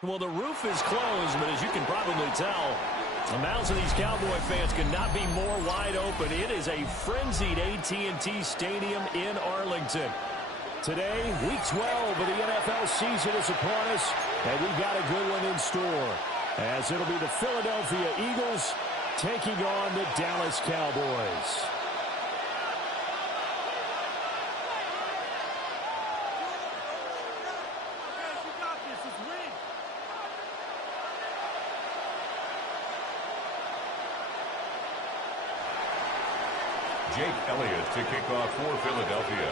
Well, the roof is closed, but as you can probably tell, the mouths of these Cowboy fans could not be more wide open. It is a frenzied AT&T Stadium in Arlington. Today, Week 12 of the NFL season is upon us, and we've got a good one in store, as it'll be the Philadelphia Eagles taking on the Dallas Cowboys. Jake Elliott to kick off for Philadelphia.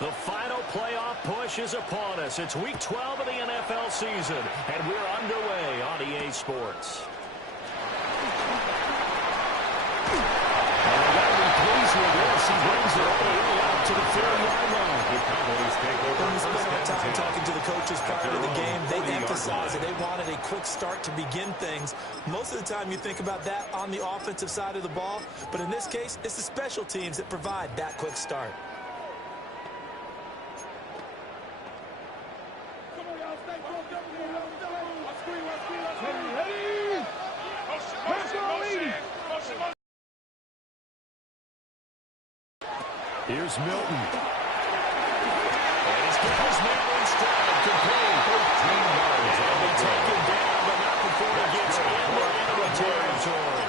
The final playoff push is upon us. It's Week 12 of the NFL season, and we're underway on EA Sports. And we got to be pleased with this. He brings it all the way out to the 30-yard line. The Cowboys take over. When we spent our time talking to the coaches prior to the game, they emphasized that they wanted a quick start to begin things. Most of the time you think about that on the offensive side of the ball, but in this case, it's the special teams that provide that quick start. Here's Milton. And he's got his man in stride, complete. 13 yards. He'll be taken down, but not before he gets into enemy territory.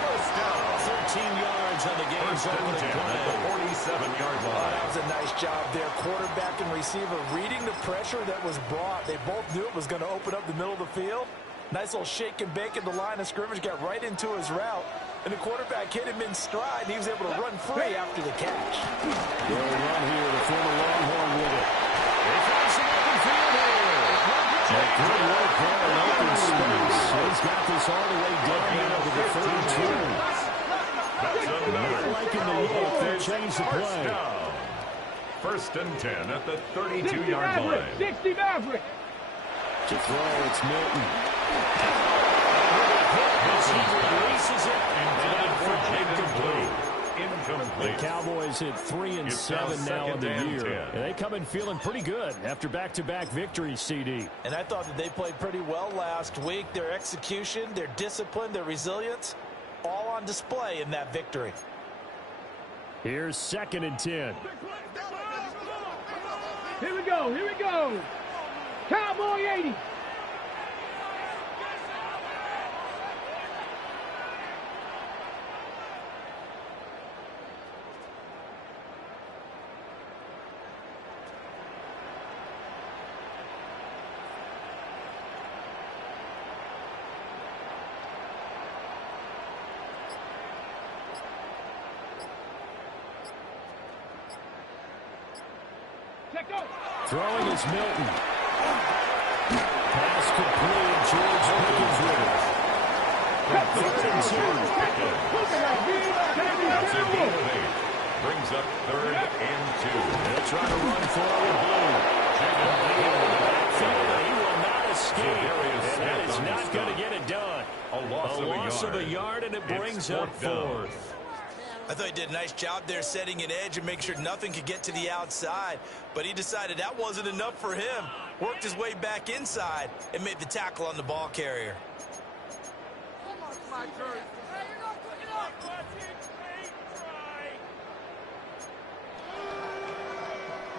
13 yards on the game's opening play. At the 47-yard line. That was a nice job there. Quarterback and receiver reading the pressure that was brought. They both knew it was going to open up the middle of the field. Nice little shake and bake at the line of scrimmage. Got right into his route. And the quarterback hit him in stride, and he was able to run free after the catch. Good run here, the former Longhorn with it. They find some open field here. Good work there in open space. He's got this all the way down to the 32. Not liking the look. They change the play. First and 10 at the 32-yard line. 60 Maverick. To throw, it's Milton. He releases it. Intended for Jaden Blue. Incomplete. The Cowboys hit 3 and 7 now in the year. And they come in feeling pretty good after back-to-back victories, CD. And I thought that they played pretty well last week. Their execution, their discipline, their resilience, all on display in that victory. Here's 2nd and 10. Here we go. Here we go. Cowboy 80. Throwing is Milton. Pass complete. George Pickens with it. 3rd and 2. That's a gain of 8. Brings up 3rd and 2. They'll try to run forward. Blue. He will not escape. And that is not going to get it done. A loss of a yard, and it brings up 4th. I thought he did a nice job there setting an edge and making sure nothing could get to the outside. But he decided that wasn't enough for him. Worked his way back inside and made the tackle on the ball carrier.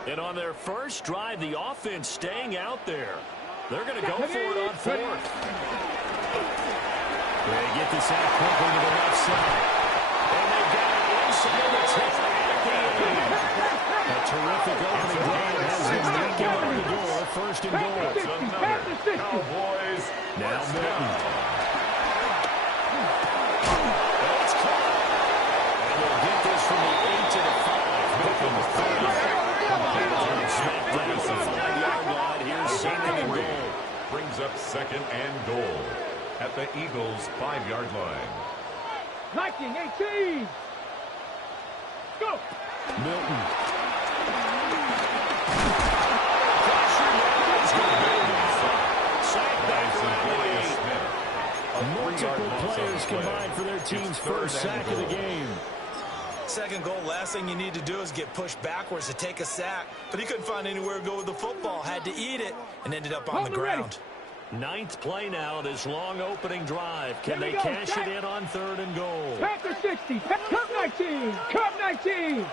And on their first drive, the offense staying out there. They're going to go for it on 4th. They get this out quickly to the left side. And they've got it inside the 10 at the end. A terrific opening drive has them knocking on the door. 1st and goal. Another Cowboys. Now Milton. It's caught. And they'll get this from the 8 to the 5. Milton the 30. Smacked down to the 5-yard line. Here's 2nd and goal. Brings up 2nd and goal at the Eagles' 5-yard line. Viking 18. Go. Milton. Sacked back around the 8. Multiple players combined for their team's first sack of the game. 2nd goal, last thing you need to do is get pushed backwards to take a sack. But he couldn't find anywhere to go with the football. Had to eat it and ended up on the ground. 9th play now, this long opening drive. Can they cash it in on 3rd and goal? Packer 60. Cup 19. Cup 19.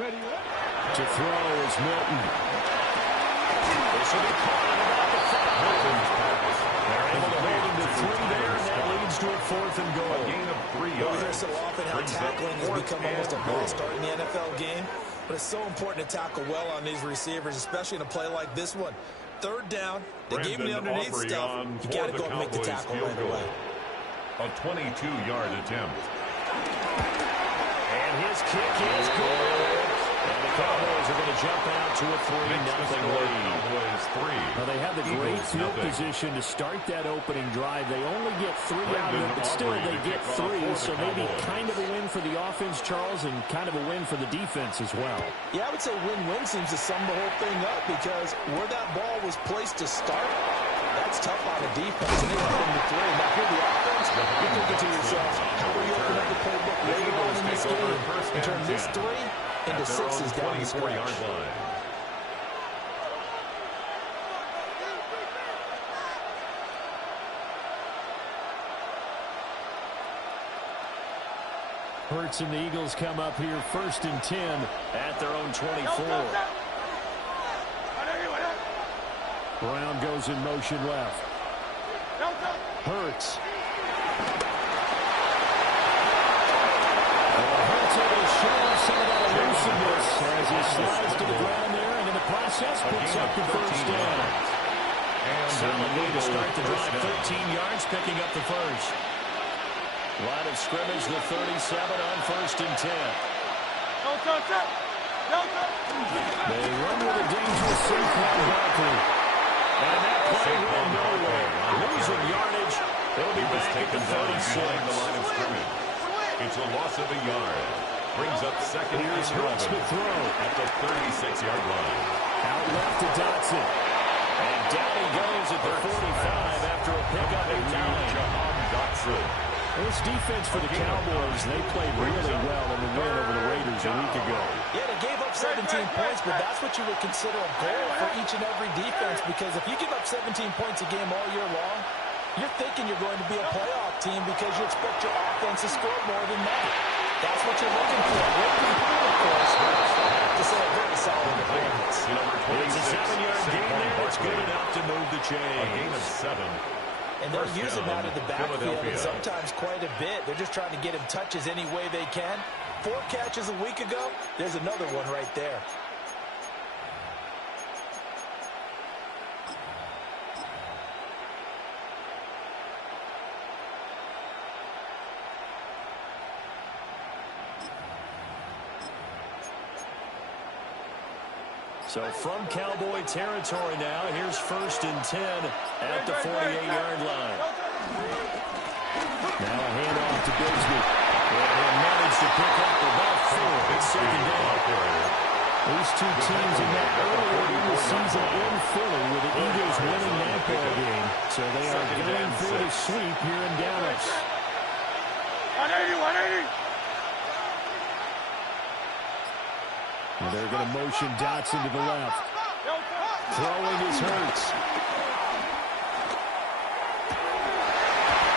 Ready? To throw is Milton. This will be caught at about the 5. Milton's pass. They're able to hold him to 3 there, and that leads to a 4th and goal. A gain of 3 We yards. hear so often how tackling has become almost a must start in the NFL game. But it's so important to tackle well on these receivers, especially in a play like this one. 3rd down, they gave him the underneath stuff. You got to go and make the tackle right away. A 22-yard attempt. And his kick is good. And the Cowboys are going to jump out to a 3-0 lead. Cowboys 3. Now they have the great Eagles field nothing. position to start that opening drive. They only get 3 out of it, but still they get 3. So maybe kind of a win for the offense, Charles, and kind of a win for the defense as well. Yeah, I would say win-win seems to sum the whole thing up because where that ball was placed to start, that's tough on the defense. And they got them to 3. Now, here the offense, you're thinking to yourself, how will you open up the playbook later on in this game and turn this 3 into 6s down the stretch? Line. Hurts and the Eagles come up here 1st and 10 at their own 24. Brown goes in motion left. Hurts. Hurts able to show off some of that elusiveness as he slides to the ground there, and in the process picks up the 1st down. Solid way to start the drive, 13 yards, picking up the 1st. Line of scrimmage, the 37 on 1st and 10. They run with a dangerous Saquon Barkley. And that play went nowhere. Losing yardage. They'll be back at the 36. The line of scrimmage. It's a loss of a yard. Brings up second Here's and Hurts 11 with throw. at the 36-yard line. Out left to Dotson. And down he goes at the 45 after a pickup of 9. This defense for the Cowboys, they played really well in the win over the Raiders a week ago. Yeah, they gave up 17 points, but that's what you would consider a goal for each and every defense, because if you give up 17 points a game all year long, you're thinking you're going to be a playoff team because you expect your offense to score more than that. That's what you're looking for. Looking for, of course, but I have to say a very solid performance. It's a 7-yard gain there. It's good enough to move the chains. A gain of 7. And they'll use him out of the backfield, and sometimes quite a bit. They're just trying to get him touches any way they can. 4 catches a week ago. There's another one right there. So from Cowboy territory now, here's 1st and 10 at the 48-yard line. Now a handoff to Bigsby. And he'll manage to pick up about 4. It's 2nd down. These two teams in that earlier in the season in Philly with the Eagles winning that ball game. So they are going for the sweep here in Dallas. 180, 180. And they're going to motion Dotson to the left. Throwing is Hurts.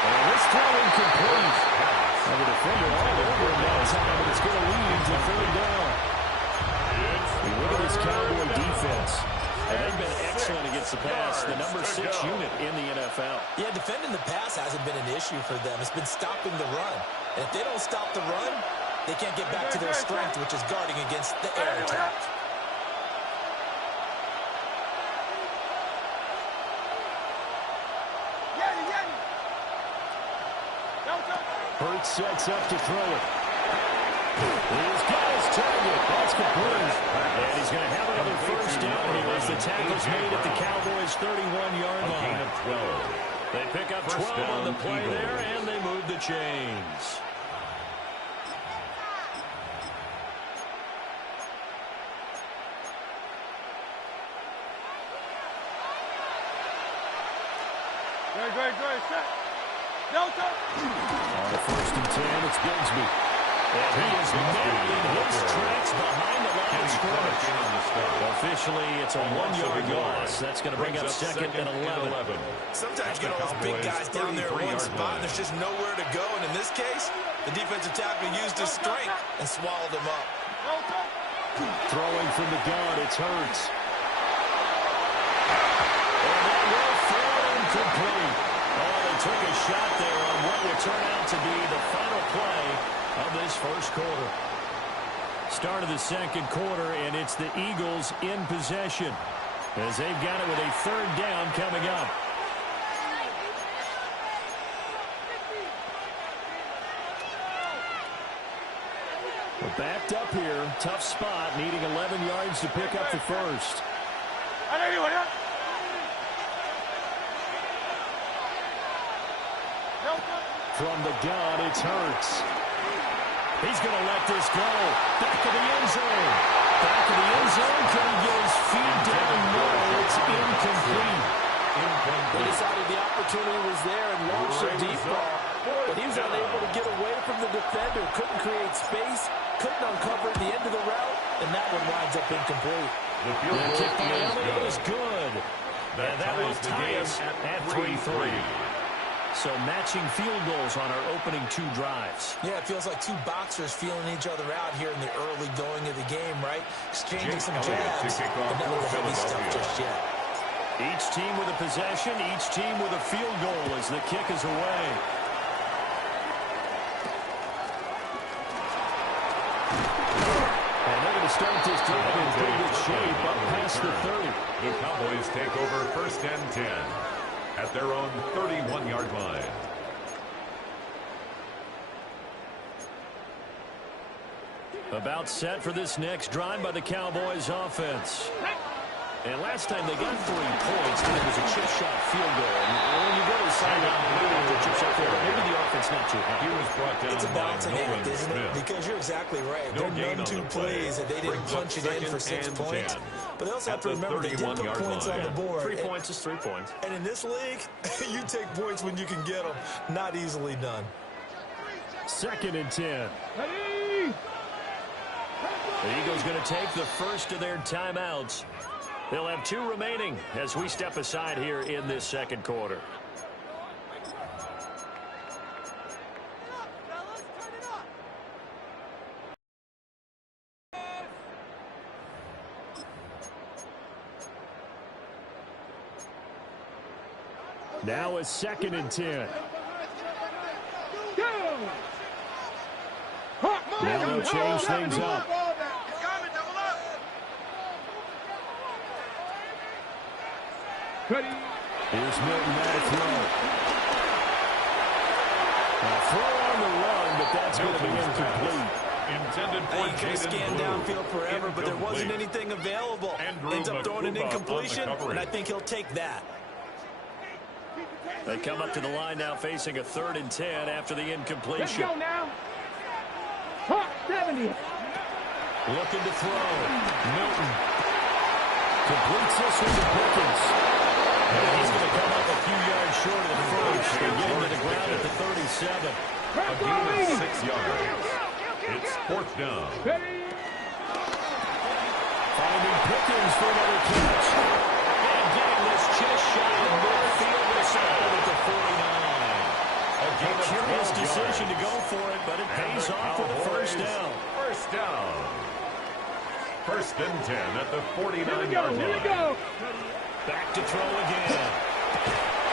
And this throw incomplete. Now the defender all over him that time, but it's going to lead to 3rd down. You look at this Cowboy defense. And they've been excellent against the pass. The number 6 unit in the NFL. Yeah, defending the pass hasn't been an issue for them. It's been stopping the run. And if they don't stop the run, they can't get back to their strength, which is guarding against the air attack. Hurts sets up to throw it. He's got his target. That's complete. And he's going to have another 1st down here as the tackle's made at the Cowboys' 31-yard line. A gain of 12. They pick up 12 on the play there, and they move the chains. Great, set. Delta. On the 1st and 10, it's Bigsby. And he is met in his tracks behind the line of scrimmage. Officially, it's a 1-yard loss. That's going to bring up 2nd and 11. Sometimes you get all those big guys down there in one spot, and there's just nowhere to go. And in this case, the defensive tackle used his strength and swallowed him up. Throwing from the gun, it's Hurts. And that will fall incomplete. Oh, they took a shot there on what will turn out to be the final play of this 1st quarter. Start of the 2nd quarter, and it's the Eagles in possession as they've got it with a 3rd down coming up. We're backed up here. Tough spot, needing 11 yards to pick up the 1st. From the gun, it's Hurts. He's going to let this go. Back of the end zone. Back of the end zone. Can he get his feet down? No, it's incomplete. They decided the opportunity was there and launched a deep ball, but he was unable to get away from the defender. Couldn't create space. Couldn't uncover the end of the route, and that one winds up incomplete. The kick by Elliott is good. And that will tie us at 3-3. So matching field goals on our opening 2 drives. Yeah, it feels like 2 boxers feeling each other out here in the early going of the game, right? Exchanging some jabs, but none of the heavy stuff just yet. Each team with a possession, each team with a field goal as the kick is away. And they're going to start this drive in pretty good shape up past the 30. The Cowboys take over 1st and 10. At their own 31-yard line. About set for this next drive by the Cowboys offense. And last time they got 3 points, and it was a chip shot field goal. And when you go to the sideline after a chip shot field goal, maybe the offense not too happy. He was brought down. It's a balancing act, isn't it? Because you're exactly right. No They're none too pleased that they didn't punch it in for 6 points. 10. But they also have to remember they did put points on the board. 3 points is 3 points. And in this league, you take points when you can get them. Not easily done. 2nd and 10. Ready? The Eagles going to take the first of their timeouts. They'll have 2 remaining as we step aside here in this 2nd quarter. Now a 2nd and 10. Now they'll change things up. Here's Milton at a throw. A throw on the run, but that's going to be incomplete. Intended for He could have scanned downfield forever, but there wasn't anything available. Ends up throwing an incompletion, and I think he'll take that. They come up to the line now facing a 3rd and 10 after the incompletion. Let's go now. Hot 70. Looking to throw. Milton. Completes this one to Pickens. And he's going to come up a few yards short of the first and get him to the ground at the 37. A gain of 6 yards. It's 4th down. Ready? Finding Pickens for another catch. And getting this chest shot in midfield aside at the 49. A curious decision to go for it, but it pays off with a first down. First down. 1st and 10 at the Here we 49-yard go. Here we line. go. Back to throw again.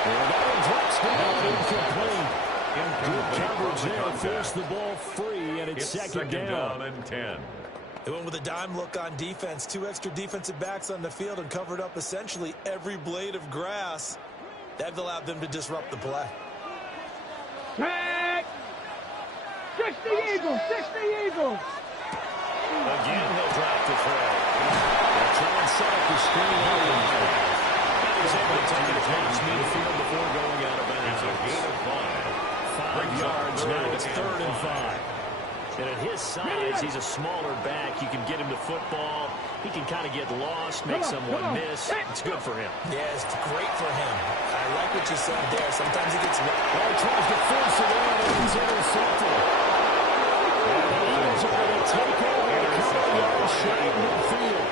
Well, that one drops down incomplete. Good coverage there. Forced the ball free, and it's second down. And 10. They went with a dime look on defense. 2 extra defensive backs on the field and covered up essentially every blade of grass. That allowed them to disrupt the play. Back. 60 Eagles. 60 Eagles. Again, he'll drop the throw. They'll try and set up the screen. And he's able to take it across midfield before going out of bounds. It's a gain of 5 yards now. It's 3rd and 5. And at his size, he's a smaller back. You can get him to football. He can kind of get lost, make someone miss. It's good for him. Yeah, it's great for him. I like what you said there. Sometimes he gets... Oh, he tries to force it in, and he's intercepted. And the Eagles are going to take over a couple yards short of midfield.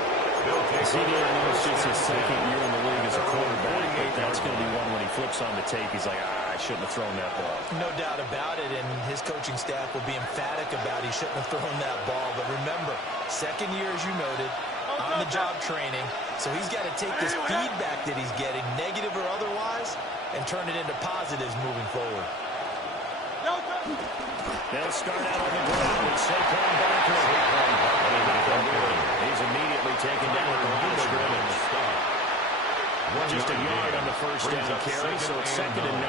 CD, I know it's just his 2nd year in the league as a quarterback, but that's going to be one when he flips on the tape. He's like, I shouldn't have thrown that ball. No doubt about it, and his coaching staff will be emphatic about he shouldn't have thrown that ball. But remember, 2nd year, as you noted, on-the-job training, so he's got to take this feedback that he's getting, negative or otherwise, and turn it into positives moving forward. They'll start out on the ground with Saquon Barkley. He's immediately taken down at the line of scrimmage. Just a yard on the first down carry, so it's 2nd and 9.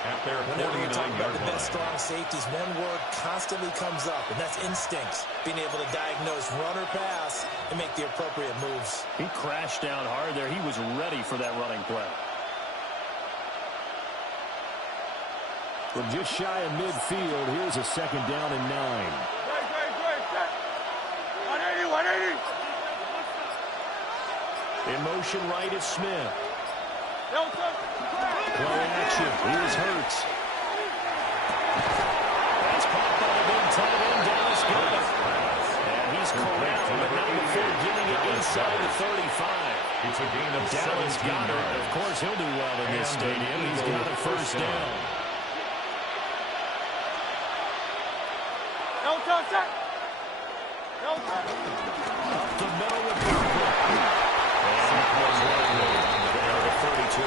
At their Whenever you talk about 49-yard the best line. strong safeties, one word constantly comes up, and that's instincts. Being able to diagnose run or pass and make the appropriate moves. He crashed down hard there. He was ready for that running play. From just shy of midfield, here's a 2nd down and 9. 180. In motion right is Smith. Play action. Here's Hurts. That's caught by the big tight end, Dallas Goedert. And he's corralled, but not before getting it inside the 35. It's a gain of Dallas 17 Goedert, yards. of course, he'll do well in this stadium. He's got a first down. Up the middle with Barkley. And the 32.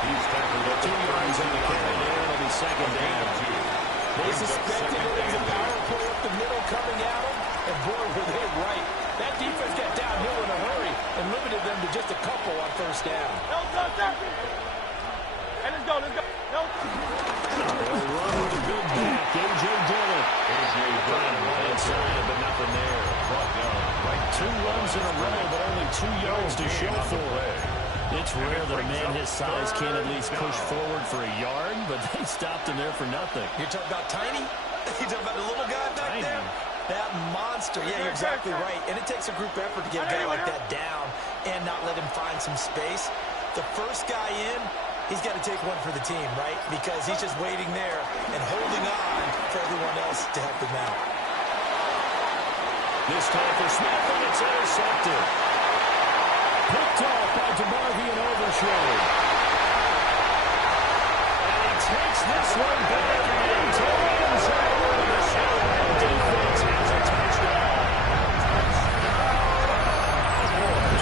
He's tackled at 2 yards on the carry there. It'll be 2nd down. They suspected it was a power play up the middle coming at them, and boy, were they right. That defense got downhill in a hurry and limited them to just a couple on first down. And let's go. They'll run with a big back. A.J. Dillon. A.J. Dillon Inside, but nothing there. brought down right to 2 runs in a row, but only 2 yards to show for it. It's rare that a man his size can't at least push forward for a yard, but they stopped him there for nothing. You're talking about tiny? You're talking about the little guy back there? That monster. Yeah, you're exactly right. And it takes a group effort to get a guy like that down and not let him find some space. The first guy in, he's got to take one for the team, right? Because he's just waiting there and holding on for everyone else to help him out. This time for Smith, and it's intercepted. Picked off by DeMarvion Overshow. And he takes this one back into the end zone. The Chevrolet defense has a touchdown.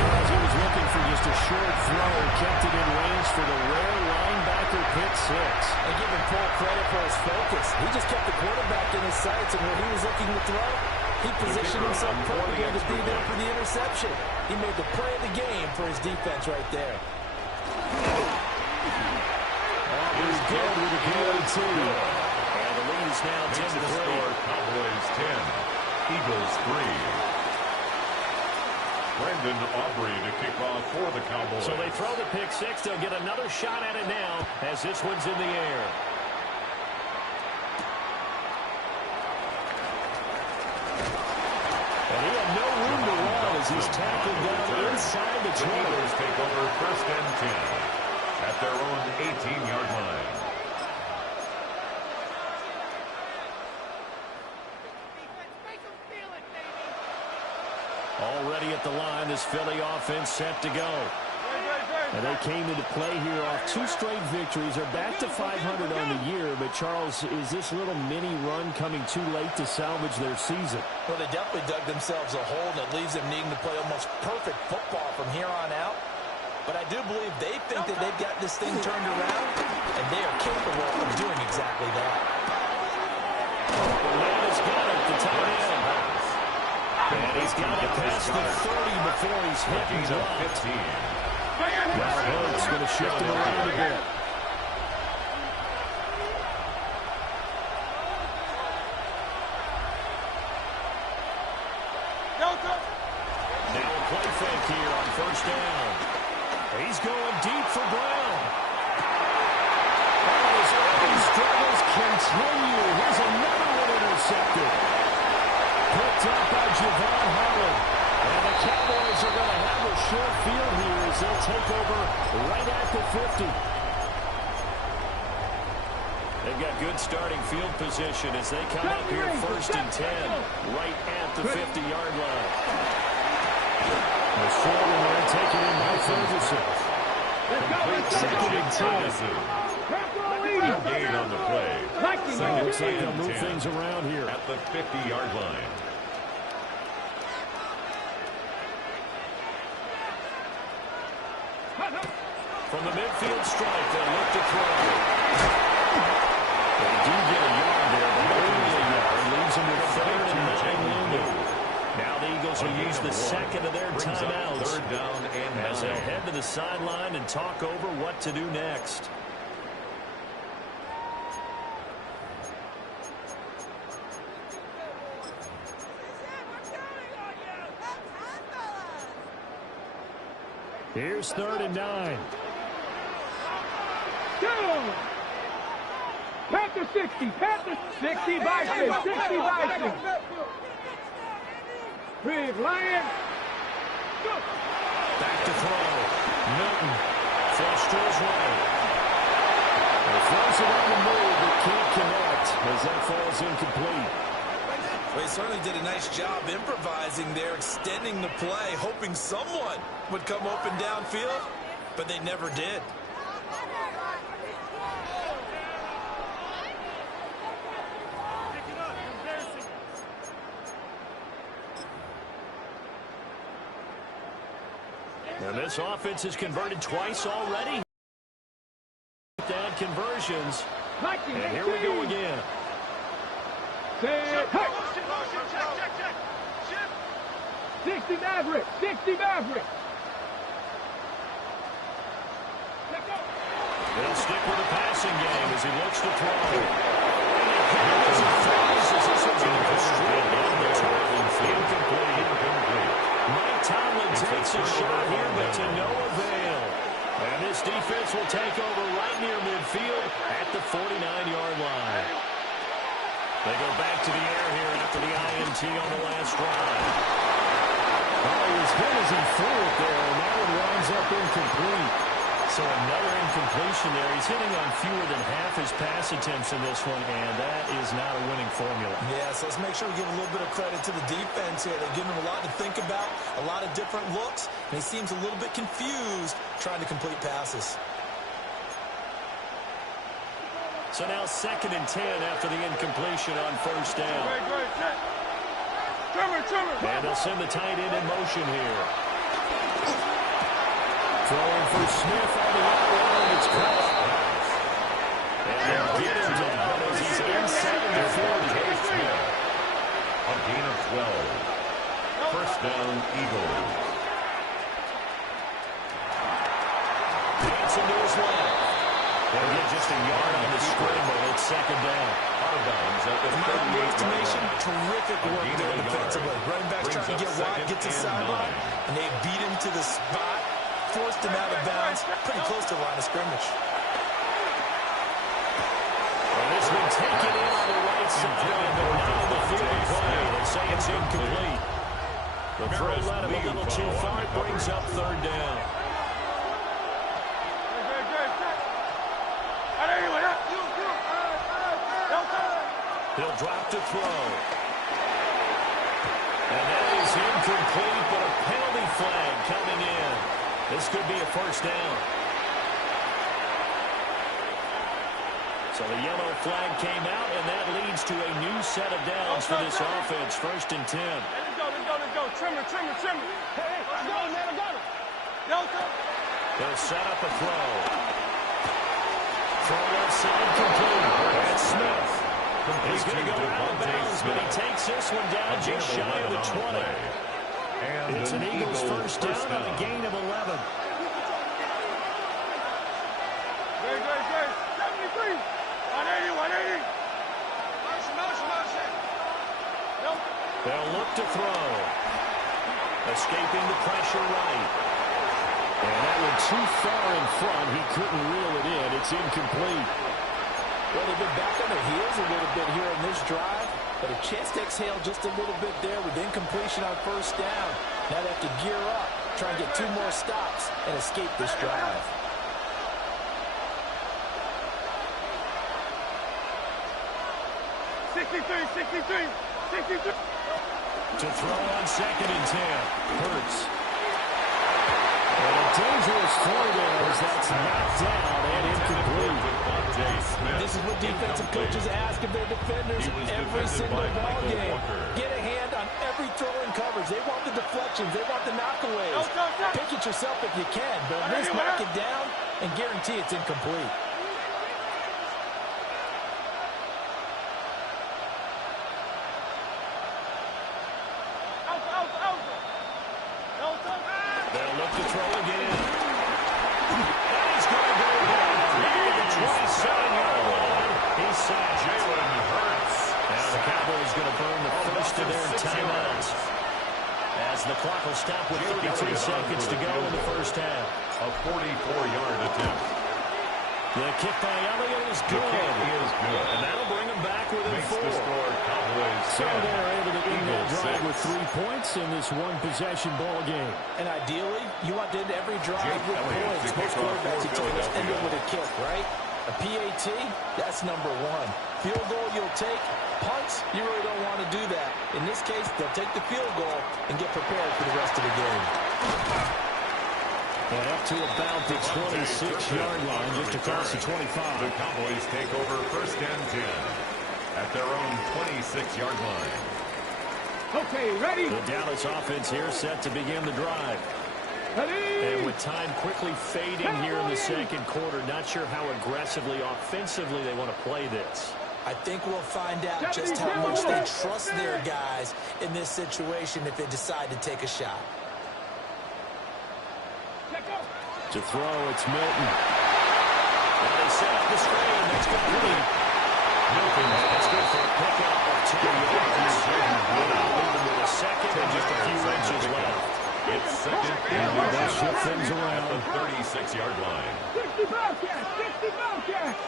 Charles was looking for just a short throw, kept it in range for the rare linebacker pick six. And give him full credit for his focus. He just kept the quarterback in his sights, and when he was looking to throw, he positioned himself perfectly to be there for the interception. He made the play of the game for his defense right there. He's good with a PAT. And the lead is now 10-3. Cowboys 10, Eagles 3. Brandon Aubrey to kick off for the Cowboys. So they throw the pick six. They'll get another shot at it now as this one's in the air. And he had no room to run as he's tackled down inside the 20. The Eagles take over first and 10 at their own 18-yard line. Already at the line, this Philly offense set to go. And they came into play here off 2 straight victories. They're back to 500 on the year. But, Charles, is this little mini run coming too late to salvage their season? Well, they definitely dug themselves a hole, and it leaves them needing to play almost perfect football from here on out. But I do believe they think that they've got this thing turned around, and they are capable of doing exactly that. Atlanta's got it, the tight end. And he's got it past the 30 before he's hit and dropped. 15. Now Hurts going to shift him around a bit. Now a play fake here on first down. He's going deep for Brown. And his early struggles continue. Here's another one intercepted. Picked up by Javon Holland. And the Cowboys are going to have a short field here as they'll take over right at the 50. They've got good starting field position as they come up here first and 10, right at the 50-yard line. The short one there taken in by Ferguson. Second and 10. No gain on the play. Looks like they'll move things around here. At the 50-yard line. From the midfield stripe, they look to throw. They do get a yard there, but only a yard. Leaves them with 3rd and 9 looming. Now the Eagles will use the second of their timeouts Third down and as they'll head to the sideline and talk over what to do next. Here's 3rd and 9. Go! Panther 60, Panther 60 by 6, 60 by 6. Big Lion. Go! Back to throw. Milton. Flush to his right. He throws it on the move, but can't connect as that falls incomplete. Well, he certainly did a nice job improvising there, extending the play, hoping someone would come open downfield, but they never did. And this offense has converted twice already. Down conversions. And here we go again. Set, hey. 60 Maverick, 60 Maverick. They'll stick with the passing game as he looks to throw. And as he throws, as this one's going to go straight down the top. Incomplete. takes a shot here, but to no avail. And this defense will take over right near midfield at the 49-yard line. They go back to the air here after the INT on the last drive. Oh, he was hit as he threw it there, and that one winds up incomplete. So another incompletion there. He's hitting on fewer than half his pass attempts in this one, and that is not a winning formula. Yeah, so let's make sure we give a little bit of credit to the defense here. They're giving him a lot to think about, a lot of different looks, and he seems a little bit confused trying to complete passes. So now 2nd and 10 after the incompletion on first down. And they'll send the tight end in motion here. Throwing for Smith on the outside. It's caught. And they'll get him down as he's inside the 40. Smith. A gain of 12. First down, Eagles. Gets into his left. They'll get just a yard on the scramble. It's 2nd down. Out of bounds at the 38-yard line. Terrific work there defensively. Running back's trying to get wide, gets a sideline, and they beat him to the spot, forced him out of bounds, pretty close to the line of scrimmage. Well, this one taken in on the right sideline, but not on the field of play. They say it's incomplete. The throw led him a little too far. It brings up 3rd down. He'll drop to throw. And that is incomplete, but a penalty flag coming in. This could be a first down. So the yellow flag came out, and that leads to a new set of downs for this offense. 1st and 10. Let's go. Trimmer. Hey, let's go, man. I got him. They'll set up a throw. Throw left side complete. That's Smith. He's going to go out of bounds, but he takes this one down just shy of the 20. And It's an Eagles first down on a gain of 11. Great. 73. 180. Motion. They'll look to throw. Escaping the pressure right. And that one too far in front. He couldn't reel it in. It's incomplete. Well, they've been back on their heels a little bit here in this drive, but a chance to exhale just a little bit there with incompletion on first down. Now they have to gear up, try and get 2 more stops and escape this drive. To throw on 2nd and 10. Hurts. And a dangerous throw there as that's knocked down and incomplete. This is what defensive coaches ask of their defenders every single ball game. Get a hand on every throw in coverage. They want the deflections. They want the knockaways. Pick it yourself if you can, but at least knock it down and guarantee it's incomplete. They'll look to throw again. And he's going to go down near the 27-yard line. He's sacked. Jalen Hurts. Now the Cowboys going to burn the first of their timeouts. As the clock will stop with 32 seconds to go in the first half. A 44-yard attempt. The kick by Elliott is good. And that'll bring him back within Makes 4. the score Cowboys So 10. they're able to end that Eagles drive 6. with 3 points in this one-possession ball game. And ideally, you want to end every drive Jake with Elliott points. to Most kick off quarterbacks, for you tell us end it Philadelphia. with a kick, right? A PAT, that's number 1. Field goal you'll take. Punts, you really don't want to do that. In this case, they'll take the field goal and get prepared for the rest of the game. And up to about the 26-yard line, just across the 25. The Cowboys take over first and 10 at their own 26-yard line. Okay, ready? The Dallas offense here set to begin the drive. And with time quickly fading here in the second quarter, not sure how aggressively, offensively they want to play this. I think we'll find out just how much they trust their guys in this situation if they decide to take a shot. To throw, it's Milton. And they set up the screen. That's complete. Milton, that's good for a pickup of 2 yards. Leaving with a second and just a few inches left. It's second and They'll shift things at around. the 36-yard line. 60 Bobcats, 60 Bobcats.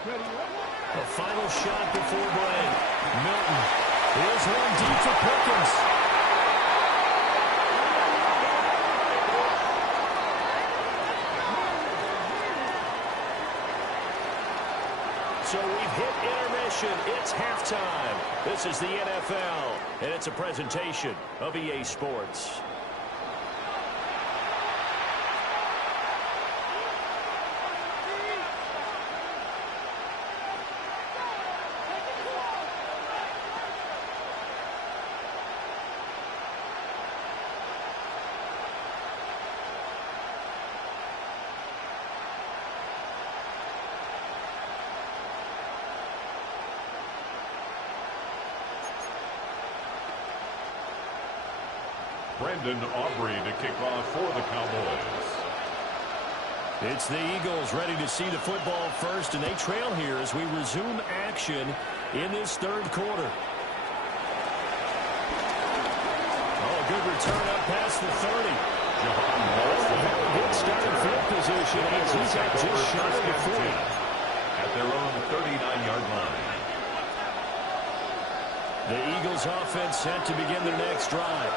A final shot before break. Milton. Here's one deep for Perkins. So we've hit intermission. It's halftime. This is the NFL, and it's a presentation of EA Sports. Brendan Aubrey to kick off for the Cowboys. It's the Eagles ready to see the football first, and they trail here as we resume action in this third quarter. Oh, good return up past the 30. Good starting field position as he's at just shy of the 40. At their own 39-yard line. The Eagles offense set to begin their next drive.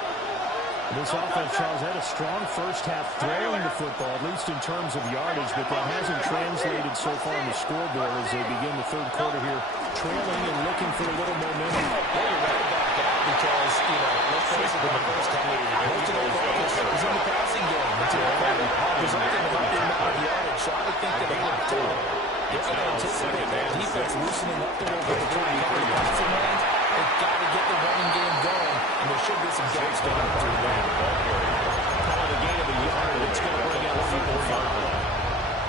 This offense, Charles, had a strong first half throwing the football, at least in terms of yardage, but that hasn't translated so far in the scoreboard as they begin the third quarter here, trailing and looking for a little momentum. Well, you're right about that because, let's face it, the first time, most of their focus was in the passing game until the quarter, resulting in the amount of yardage. So I would think that at halftime, they're going to anticipate that defense loosening up a little bit to try and cover the passing lane. They've got to get the running game going, and there should be some gaps down between them. Call it a gain of a yard. It's going to bring out a 4-yard line.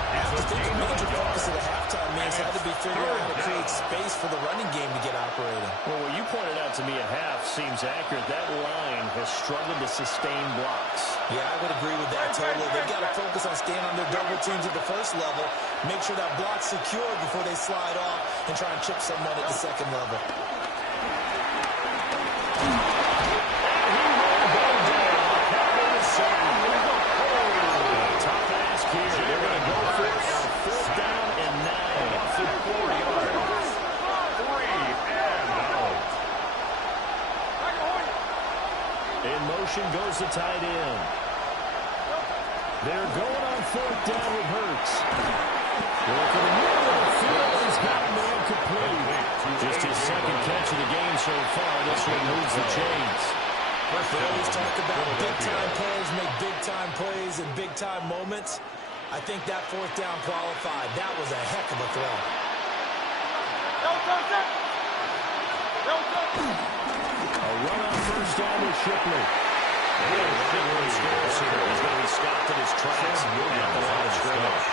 I think the major focus of the halftime means had to be figuring out how to create space for the running game to get operating. Well, what you pointed out to me at half seems accurate. That line has struggled to sustain blocks. Yeah, I would agree with that totally. They've got to focus on staying on their double teams at the first level, make sure that block's secure before they slide off and try and chip someone at the second level. Tough ask here. They're going to go for it. Fourth down and 9. Loss of 4 yards. 3 and out. In motion goes the tight end. They're going on fourth down with Hurts. Going for the middle of the field. He's got a man complete. Just his second catch of the game so far. This one moves the chains. They always talk about big-time players make big-time plays in big-time moments. I think that fourth down qualified. That was a heck of a throw. A run on first down with Shipley. He's going to be stopped in his tracks at the line of scrimmage.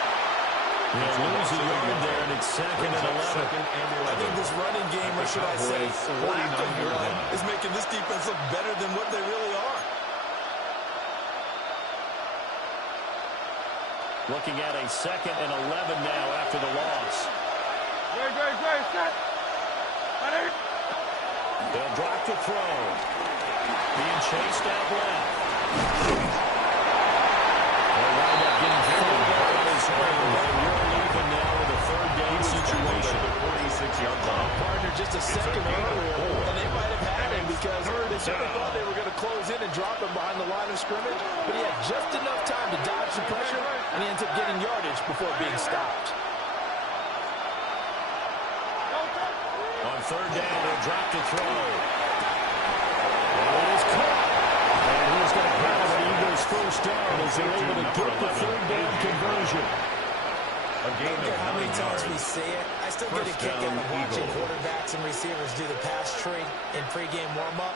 They'll lose a yard there, and it's second and 11. I think this running game, or should I say, lack of run, is making this defense look better than what they really are. Looking at a second and 11 now after the loss. They'll drop the throw. Being chased out left. They'll wind up getting full on his own. They're even now with a third down situation. 46-yard line. Partner just a second earlier, and they might have had him because they sort of thought they were going to close in and drop him behind the line of scrimmage, but he had just enough time to dodge the pressure, and he ends up getting yardage before being stopped. On third down, they'll drop the throw. And it is caught. And he's going to have the Eagles first down as they're able to get the third down conversion. A gain of How many 9 times yards. we say it, I still get a First kick out down, of watching Eagles. quarterbacks and receivers do the pass tree in pregame warm-up.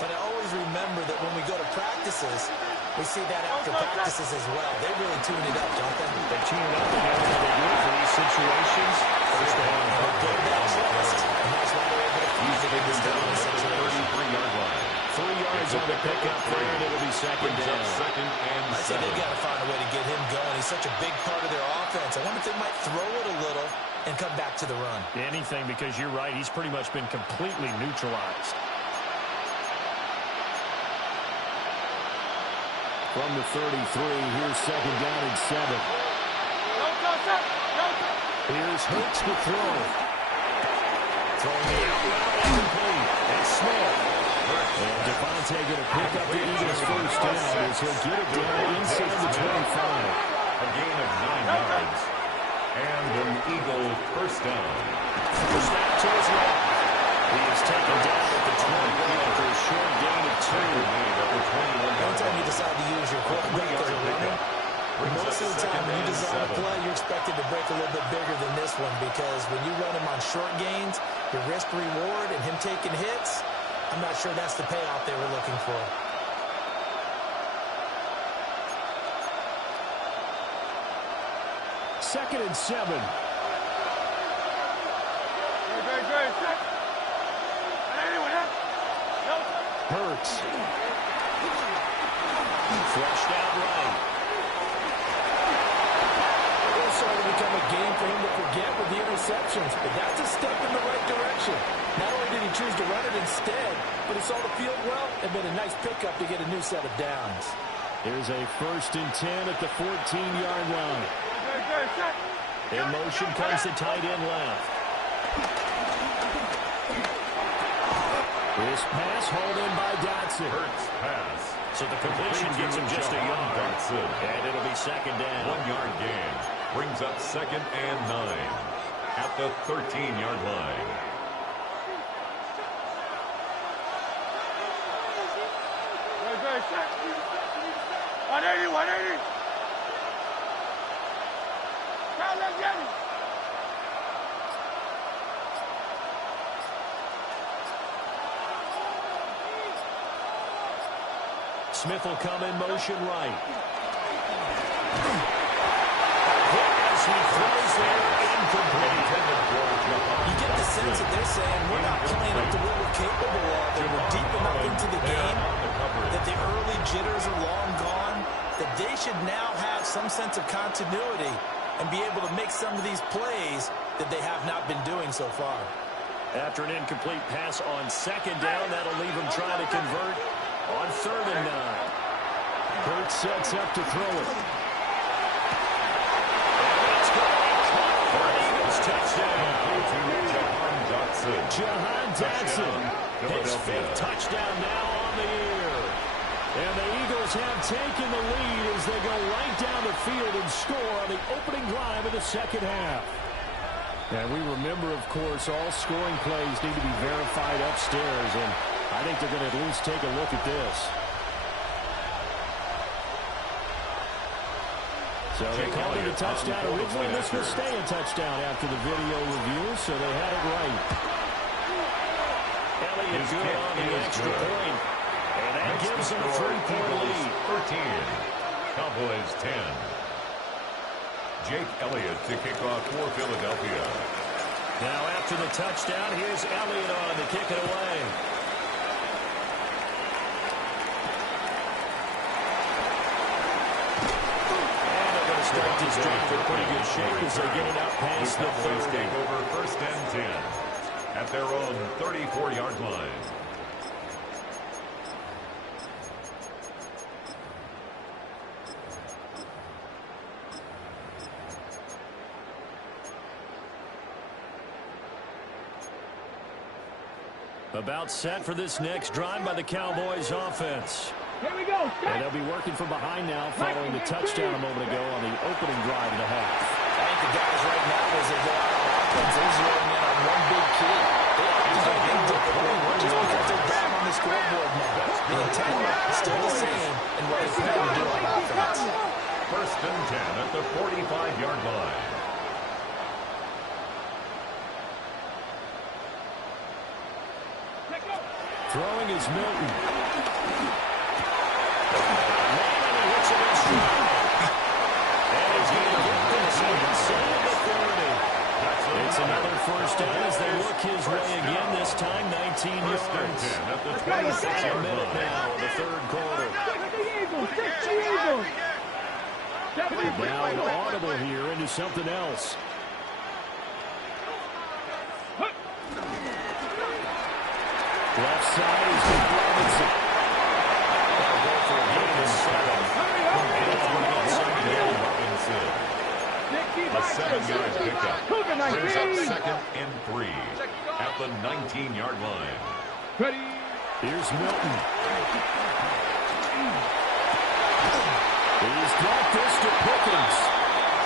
But I always remember that when we go to practices, we see that after practices as well. They really tune it up, don't they? They tune it up and know what they do for these situations. First down. They build that trust, and that's why they're able to find the biggest down in the situation. 33-yard line. 3 yards on the pickup there, and it'll be second Brings up down. second and I say 7. they've got to find a way to get him going. He's such a big part of their offense. I wonder if they might throw it a little and come back to the run. Anything, because you're right. He's pretty much been completely neutralized. from the 33. Here's second down and 7. Here's Hurts to throw. Throwing the out route incomplete. It's Smith. And Devontae going to pick up the Eagles' first down as he'll get it down inside the 25. A gain of 9 yards. And an Eagle first down. Snap to his left. He is taken down at the 21 after a short gain of 2. Anytime you decide to use your quarterback as a runner, most of the time when you design a play, you're expected to break a little bit bigger than this one, because when you run him on short gains, your risk reward and him taking hits, I'm not sure that's the payoff they were looking for. Second and 7. Hurts. Flushed out right. It's starting to become a game for him to forget with the interceptions, but that's a step in the right direction. Not only did he choose to run it instead, but he saw the field well and made a nice pickup to get a new set of downs. Here's a first and 10 at the 14-yard line. In motion comes the tight end left. This pass hauled in by Dotson. Hurts pass. So the completion gets him just a yard. And it'll be second down. 1-yard gain. Brings up second and 9 at the 13-yard line. Smith will come in motion right. As he throws there, incomplete. You get the sense that they're saying we're not playing up to what we're capable of, and we're deep enough into the game that the early jitters are long gone, that they should now have some sense of continuity and be able to make some of these plays that they have not been doing so far. After an incomplete pass on second down, that'll leave him trying to convert on third and 9. Hurts sets up to throw it. Touchdown. Jahan Dotson. His 5th touchdown now on the year. And the Eagles have taken the lead as they go right down the field and score on the opening drive of the second half. And we remember, of course, all scoring plays need to be verified upstairs, and I think they're going to at least take a look at this. So they called it a touchdown originally. This will stay a touchdown after the video review, so they had it right. Elliott good on the extra point. And that gives them a 3-point lead. 13. Cowboys 10. Jake Elliott to kick off for Philadelphia. Now after the touchdown, here's Elliott on to kick it away. Start this drive in pretty good shape as they get it out past the 30. Take over first and 10 at their own 34-yard line. About set for this next drive by the Cowboys offense. Here we go. And they'll be working from behind now following the touchdown a moment ago on the opening drive of the half. I think the guys right now, as they go out on offense, they're zeroing in on one big key. They have to go in differently just because they're down on the scoreboard now. The intent is still the same in what they plan to do on offense. First and 10 at the 45-yard line. Throwing is Milton. It's another first down as they look his way again, this time 19 yards. At the 26-yard A minute line. now in the third quarter. Now an audible here into something else. Left side is Robinson. They'll go for a gain of 7. A 7-yard pickup. Brings up 2nd and 3 at the 19-yard line. Ready. Here's Milton. He's got this to Pickens.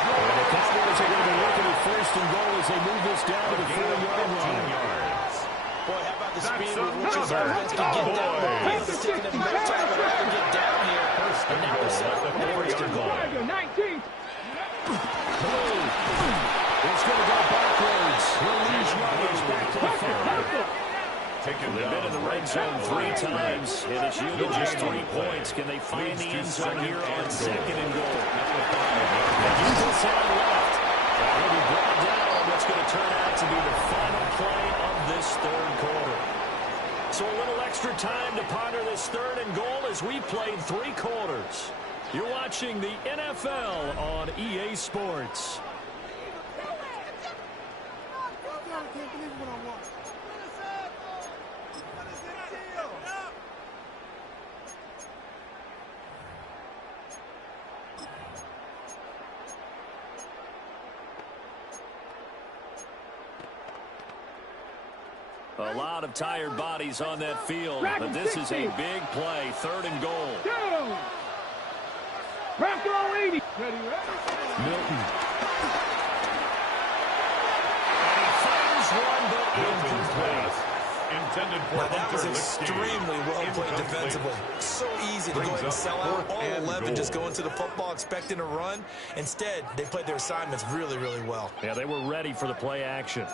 And the Cowboys are going to be looking at 1st and goal as they move this down to the 4-yard line. Boy, how about the speed with which his offense can get down the field? It's taking him no time at all to get down here. And now we're set up for 1st and goal. 19. It's going to go backwards. He'll lose yardage back to the 5. They've been in the red zone 3 times, and it's yielded just 3 points. Can they find the end zone here on 2nd and goal? And Eagles on left. He'll be brought down on what's going to turn out to be the final play of this 3rd quarter. So a little extra time to ponder this 3rd and goal as we played 3 quarters. You're watching the NFL on EA Sports. A lot of tired bodies on that field, but this is a big play, 3rd and goal. Raffle 80. Milton. And he fires one, but incomplete. Intended for Now, that was extremely well played defensively. So easy to go ahead and sell out. All 11 just go into the football expecting a run. Instead, they played their assignments really, really well. Yeah, they were ready for the play action.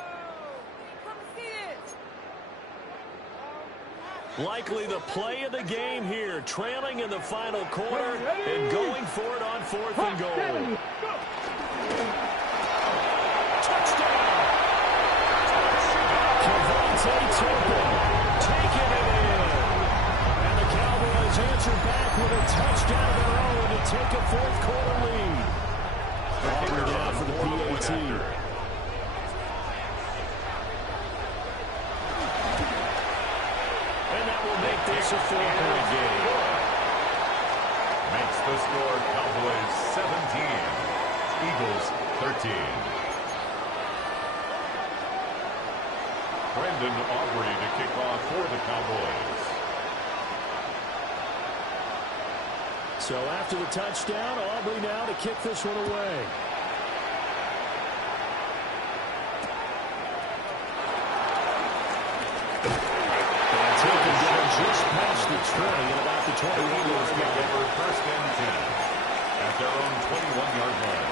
Likely the play of the game here, trailing in the final quarter and going for it on 4th and goal. Touchdown! Javonte Turpin taking it in. And the Cowboys answer back with a touchdown of their own to take a 4th quarter lead. Auburn down for the PAT. This a 4-point game. Makes the score Cowboys 17, Eagles 13. Brendan Aubrey to kick off for the Cowboys. So after the touchdown, Aubrey now to kick this one away. Just past the 20 and about the 20. Eagles get over 1st and 10 at their own 21-yard line.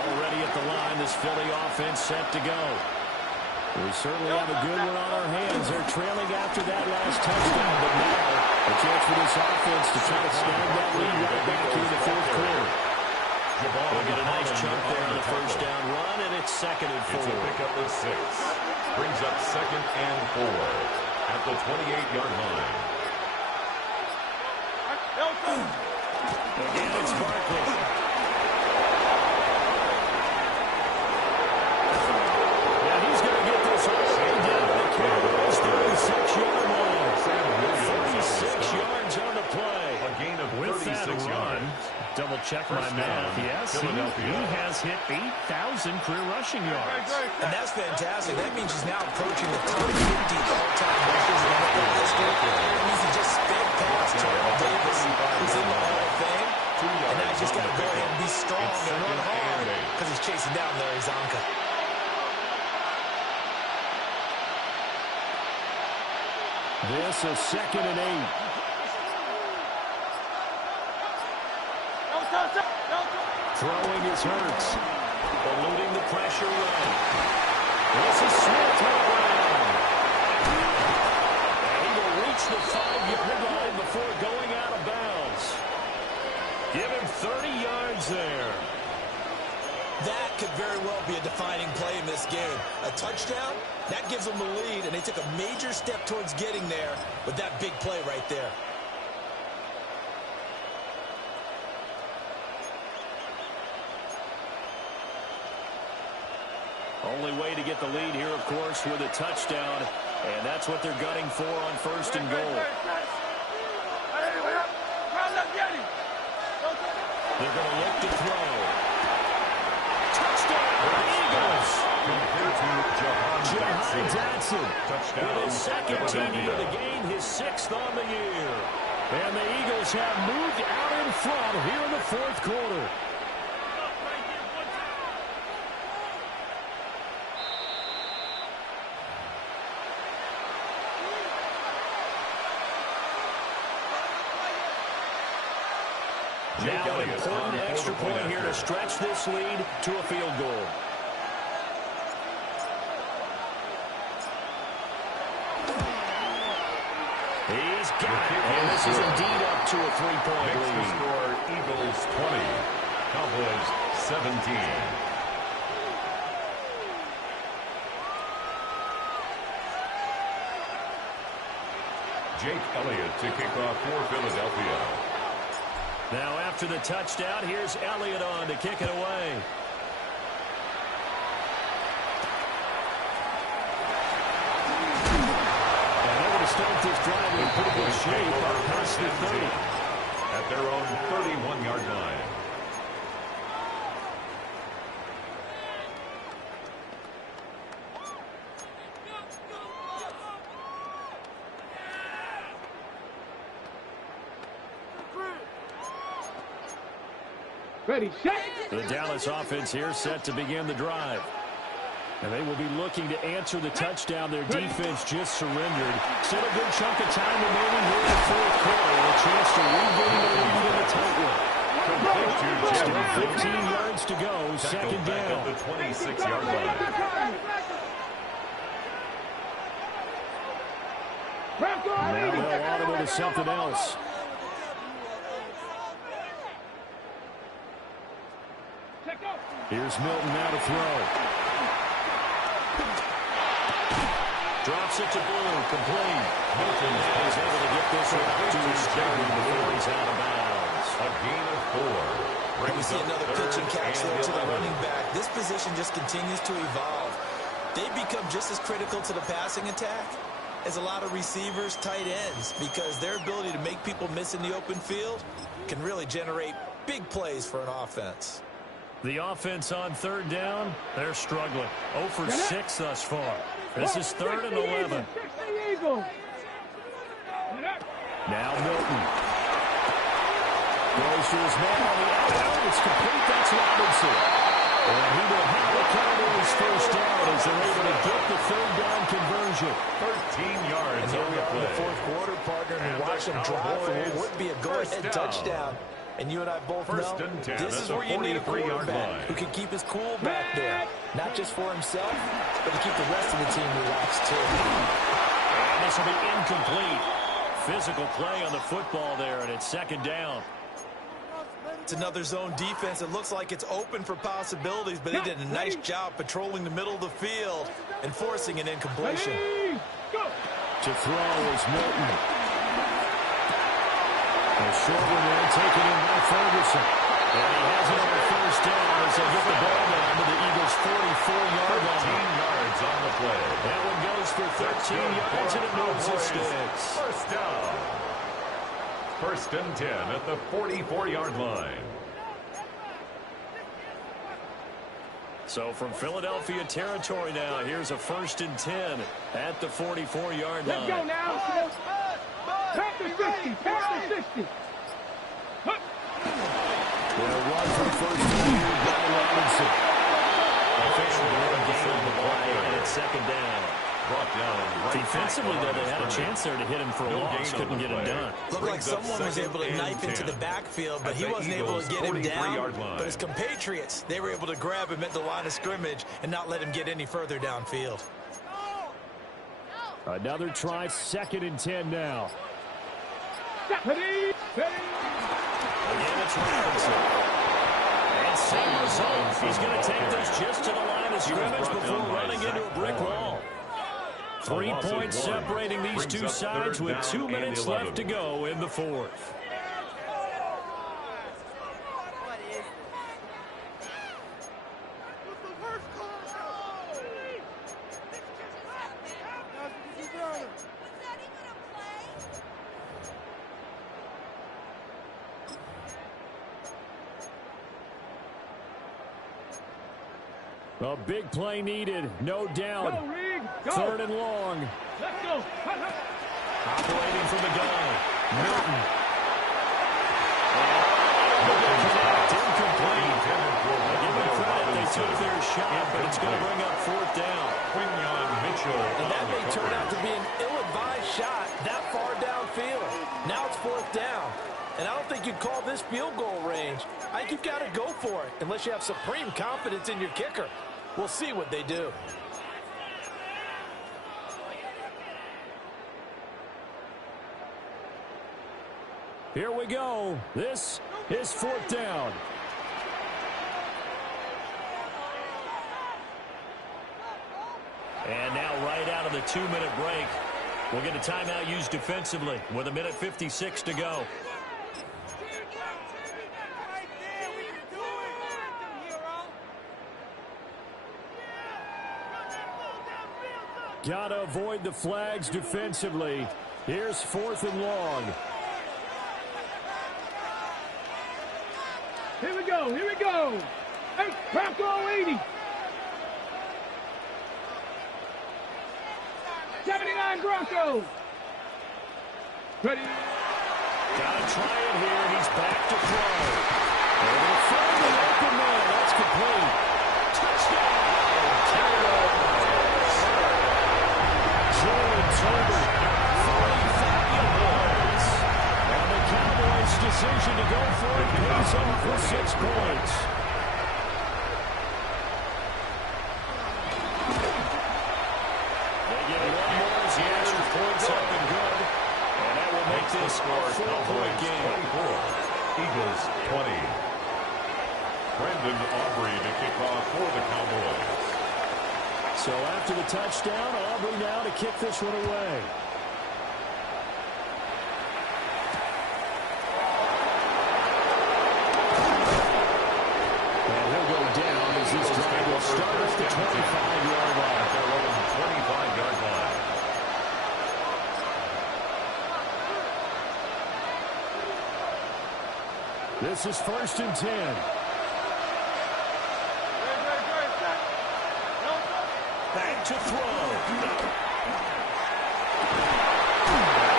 Already at the line, this Philly offense set to go. We certainly have a good one on our hands. They're trailing after that last touchdown, but now a chance for this offense to try to snag that lead right back into the 4th quarter. They'll get a nice chunk there on the 1st down run, and it's 2nd and 4. It's a pickup of 6. Brings up 2nd and 4 at the 28-yard line. Again, it's Barkley. Yeah, he's going to get this all the way down to the Cowboys' 36-yard line. 36 yards on the play. A gain of 36 yards. Double check my math. Yes, he has hit 8,000 career rushing yards. And that's fantastic. That means he's now approaching the top 50 all-time rushers in NFL history. That means he just sped past Terrell Davis, who's in the Hall of Fame. And now he's just got to go ahead and be strong and run hard because he's chasing down Larry Zonka. This is 2nd and 8. Throwing is Hurts. Eluding the pressure right. This is Smith to the ground. And he will reach the 5-yard line before going out of bounds. Give him 30 yards there. That could very well be a defining play in this game. A touchdown, that gives them the lead, and they took a major step towards getting there with that big play right there. Only way to get the lead here, of course, with a touchdown. And that's what they're gunning for on 1st and goal. They're going to look to throw. Touchdown, Eagles. Compared to Jahan Dotson. Touchdown. With his second TD of the game, his 6th on the year. And the Eagles have moved out in front here in the 4th quarter. Now an important extra point here to stretch this lead to a field goal. He's got it. And this is indeed up to a 3-point Makes lead. the score Eagles 20, Cowboys 17. Jake Elliott to kick off for Philadelphia. Now after the touchdown, here's Elliott on to kick it away. And able to start this drive in pretty good shape up past the 30. At their own 31-yard line. Ready, set. The Dallas offense here set to begin the drive. And they will be looking to answer the touchdown. Their defense just surrendered. Still a good chunk of time remaining here in the 4th quarter. And a chance to regain the lead in the tightrope. Still 15 yards to go. Second down. At the 26-yard line. Now they'll audible to something else. Here's Milton now to throw. Drops it to Blue, complete. Milton is able to get this one out to his stadium before he's out of bounds. A gain of 4. And we see another pitch and catch there to the running back. This position just continues to evolve. They become just as critical to the passing attack as a lot of receivers, tight ends, because their ability to make people miss in the open field can really generate big plays for an offense. The offense on 3rd down, they're struggling. 0 for 6 thus far. This is 3rd and 11. Now Milton. Goes to his man on the outside. It's complete. That's Robinson. And he will have the Cowboys first down as they're able to get the 3rd down conversion. 13 yards And here on we the are in play. the 4th quarter, partner, and watch them drive for what would be a go-ahead touchdown. And you and I both First know and 10 this at is the where you need a 43-yard quarterback line. who can keep his cool back there. Not just for himself, but to keep the rest of the team relaxed too. And this will be incomplete. Physical play on the football there, and it's 2nd down. It's another zone defense. It looks like it's open for possibilities, but they did a nice job patrolling the middle of the field and forcing an incompletion. To throw is Milton. A short one there, taken in by Ferguson. And he has it on the first down as they get the ball down to the Eagles' 44-yard line. 13 yards on the play. That one goes for 13 yards, and it moves the sticks. First down. 1st and 10 at the 44-yard line. So from Philadelphia territory now, here's a 1st and 10 at the 44-yard line. Let's go now. Pass the 60. Pass the 60. Well, run for first down here by Robinson. Official gain on the play, and it's 2nd down. Brought down right Defensively, though, they had a chance there to hit him for a loss. Couldn't get it done. Looked like someone was able to knife into the backfield, but he wasn't able to get him down. But his compatriots, they were able to grab him at the line of scrimmage and not let him get any further downfield. Another try, 2nd and 10 now. Again, it's Robinson. And same result. He's going to take this just to the line of scrimmage before running into a brick wall. 3 points separating these two sides with 2 minutes left to go in the 4th. A big play needed, no doubt. Go, Reed. Go. 3rd and long. Let's go. Operating from the gun. Milton. Incomplete. Give them credit, they took their shot, but it's going to bring up 4th down. And that may turn out to be an ill-advised shot that far downfield. Now it's 4th down. And I don't think you'd call this field goal range. I think you've got to go for it, unless you have supreme confidence in your kicker. We'll see what they do. Here we go. This is 4th down. And now right out of the 2-minute break, we'll get a timeout used defensively with 1:56 to go. Got to avoid the flags defensively. Here's 4th and long. Here we go. Here we go. Hey, Bronco 80. 79 Broncos. Ready. Got to try it here, and he's back to throw. And they'll find the open man. That's complete. Touchdown. James Herbert, 45 yards. And the Cowboys' decision to go for it pays off with 6 points. They get one more as the extra points up and good. And that will make this a 4-point game. 24, Eagles 20. Brandon Aubrey to kick off for the Cowboys. So after the touchdown, Aubrey now to kick this one away. And he'll go down as this drive will start at the 25-yard line. At their own 25-yard line. This is 1st and 10. Back to throw. That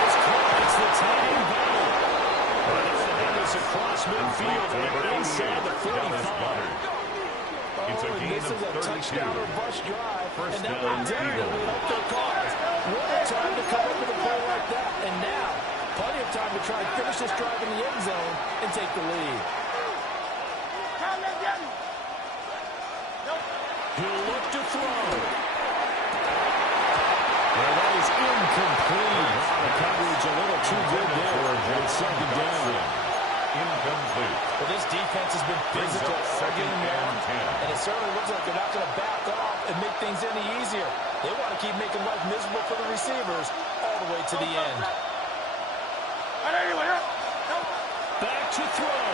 is caught. It's the tight end battle. That is across midfield and inside the 45. It's a gain This of is a 32. touchdown or bust drive, First and that down, will definitely help their cause. What a time to come up with a play like that. And now, plenty of time to try and finish this drive in the end zone and take the lead. He'll look to throw. Well, that is incomplete. The coverage a little too good there. And 2nd down. Incomplete. Well, this defense has been physical all game long, and it certainly looks like they're not going to back off and make things any easier. They want to keep making life miserable for the receivers all the way to the end. Back to throw.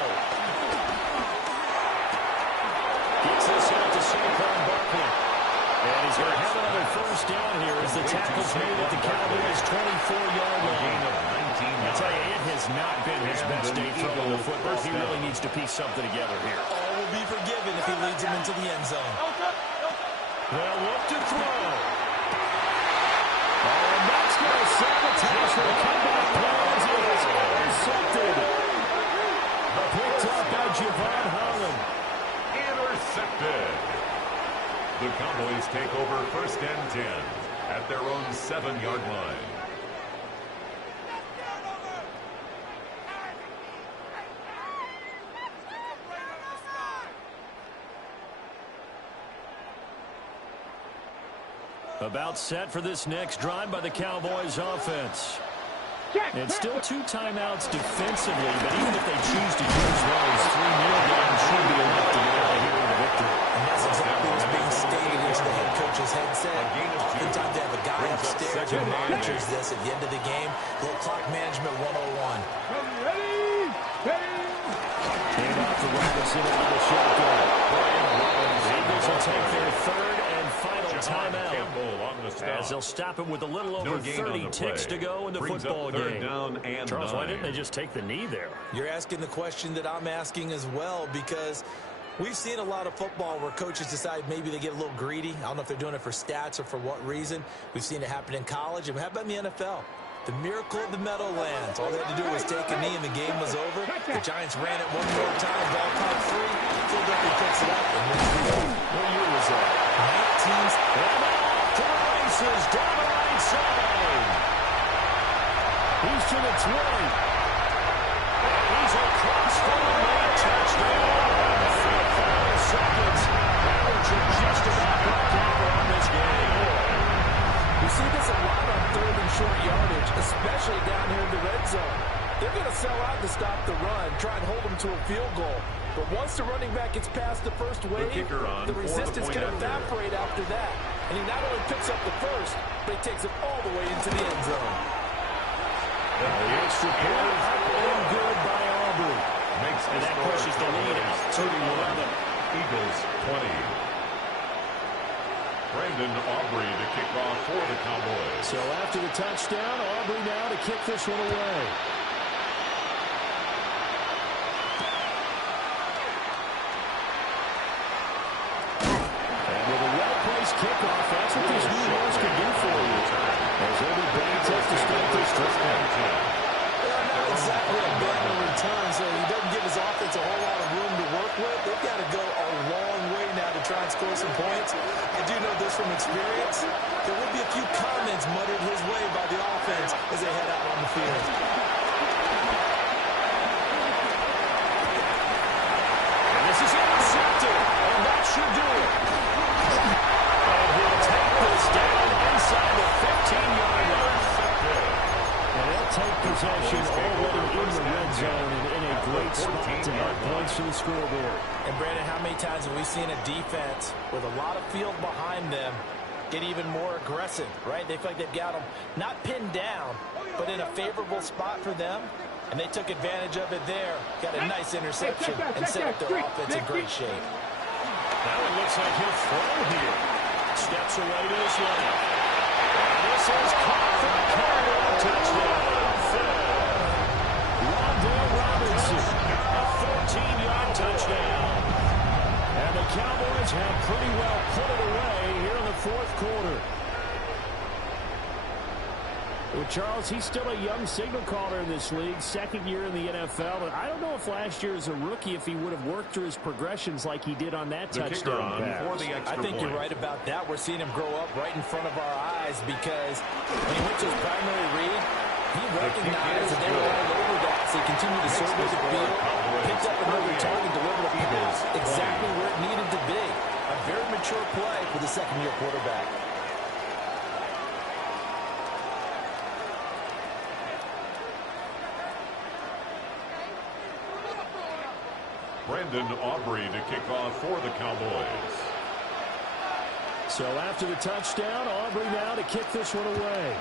Gets this out to Saquon Barkley. And he's going to have another 1st down here as the tackle's made at the Cowboys' 24-yard line. I tell you, it has not been his best day throwing the football. He really needs to piece something together here. All will be forgiven if he leads them into the end zone. They'll look to throw. Oh, and that's going to sabotage the comeback plans. It is intercepted. Picked up by Javon Holland. Intercepted. The Cowboys take over 1st and 10 at their own 7-yard line. About set for this next drive by the Cowboys offense. And still 2 timeouts defensively, but even if they choose to use those, 3 kneel downs should be enough to get out of here with a victory. And that's exactly what's being stated into the head coach's headset. Oftentimes they have a guy upstairs who monitors this at the end of the game. Little clock management 101. Ready. Came off the Robinson out of the shotgun. The Eagles will take their 3rd and final timeout. As they'll stop it with a little over 30 ticks to go in the football game. Charles, why didn't they just take the knee there? You're asking the question that I'm asking as well, because We've seen a lot of football where coaches decide maybe they get a little greedy. I don't know if they're doing it for stats or for what reason. We've seen it happen in college, and how about in the NFL? The miracle of the Meadowlands. All they had to do was take a knee and the game was over. The Giants ran it one more time. Ball caught free. Philadelphia picks it up and wins the game. What year was that? 19. And off to the races down the right side. He's to the 20. And he's across the line. Touchdown. 5 seconds. Averaging just about back on this game. We see this a lot on third and short yardage, especially down here in the red zone. They're going to sell out to stop the run, try and hold them to a field goal. But once the running back gets past the first wave, the resistance can evaporate after that. And he not only picks up the first, but he takes it all the way into the end zone. The extra point up and good by Aubrey. And that pushes the lead out to 11. Eagles 20. Brandon Aubrey to kick off for the Cowboys. So after the touchdown, Aubrey now to kick this one away. And with a well-placed kickoff, that's what these new rules can do for you. As everybody takes to start this drive. Not exactly a banner return, so he doesn't give his offense a whole lot of room to work with. They've got to go a long way now to try and score some points. I do know this from experience. There will be a few comments muttered his way by the offense as they head out on the field. And this is intercepted, and that should do it. And he'll take this down inside the 15-yard line. And they'll take possession already in the red zone and in a great spot to add points to the scoreboard. And Brandon, how many times have we seen a defense with a lot of field behind them get even more aggressive, right? They feel like they've got them not pinned down, but in a favorable spot for them. And they took advantage of it there. Got a nice interception and set up their offense in great shape. Now it looks like he'll throw here. Steps away to his left. And this is caught for the Cowboy touchdown. Rondale Robinson, a 13-yard touchdown. And the Cowboys have pretty well put it away here in the fourth quarter. Well, Charles, he's still a young signal caller in this league, second year in the NFL. But I don't know if last year as a rookie, if he would have worked through his progressions like he did on that touchdown pass. I think you're right about that. We're seeing him grow up right in front of our eyes because when he went to his primary read, he recognized that they were all over that. So he continued to survey the field, picked up another target, delivered a pass exactly where it needed to be. A very mature play for the second-year quarterback. Brandon Aubrey to kick off for the Cowboys. So after the touchdown, Aubrey now to kick this one away.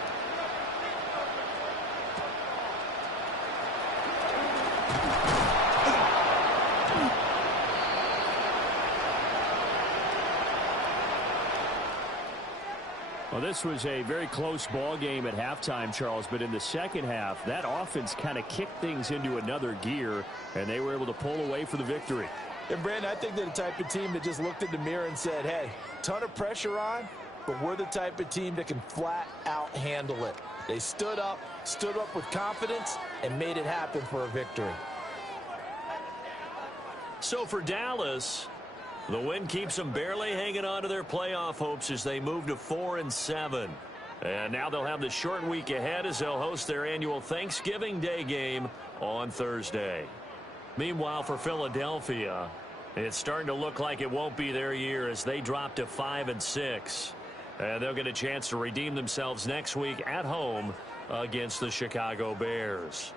Well, this was a very close ball game at halftime, Charles, but in the second half, that offense kind of kicked things into another gear, and they were able to pull away for the victory. And, Brandon, I think they're the type of team that just looked in the mirror and said, hey, ton of pressure on, but we're the type of team that can flat out handle it. They stood up with confidence, and made it happen for a victory. So for Dallas, the win keeps them barely hanging on to their playoff hopes as they move to 4-7. And now they'll have the short week ahead as they'll host their annual Thanksgiving Day game on Thursday. Meanwhile, for Philadelphia, it's starting to look like it won't be their year as they drop to 5-6. And they'll get a chance to redeem themselves next week at home against the Chicago Bears.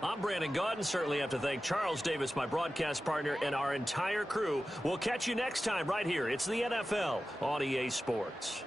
I'm Brandon Gaudin. Certainly have to thank Charles Davis, my broadcast partner, and our entire crew. We'll catch you next time right here. It's the NFL on EA Sports.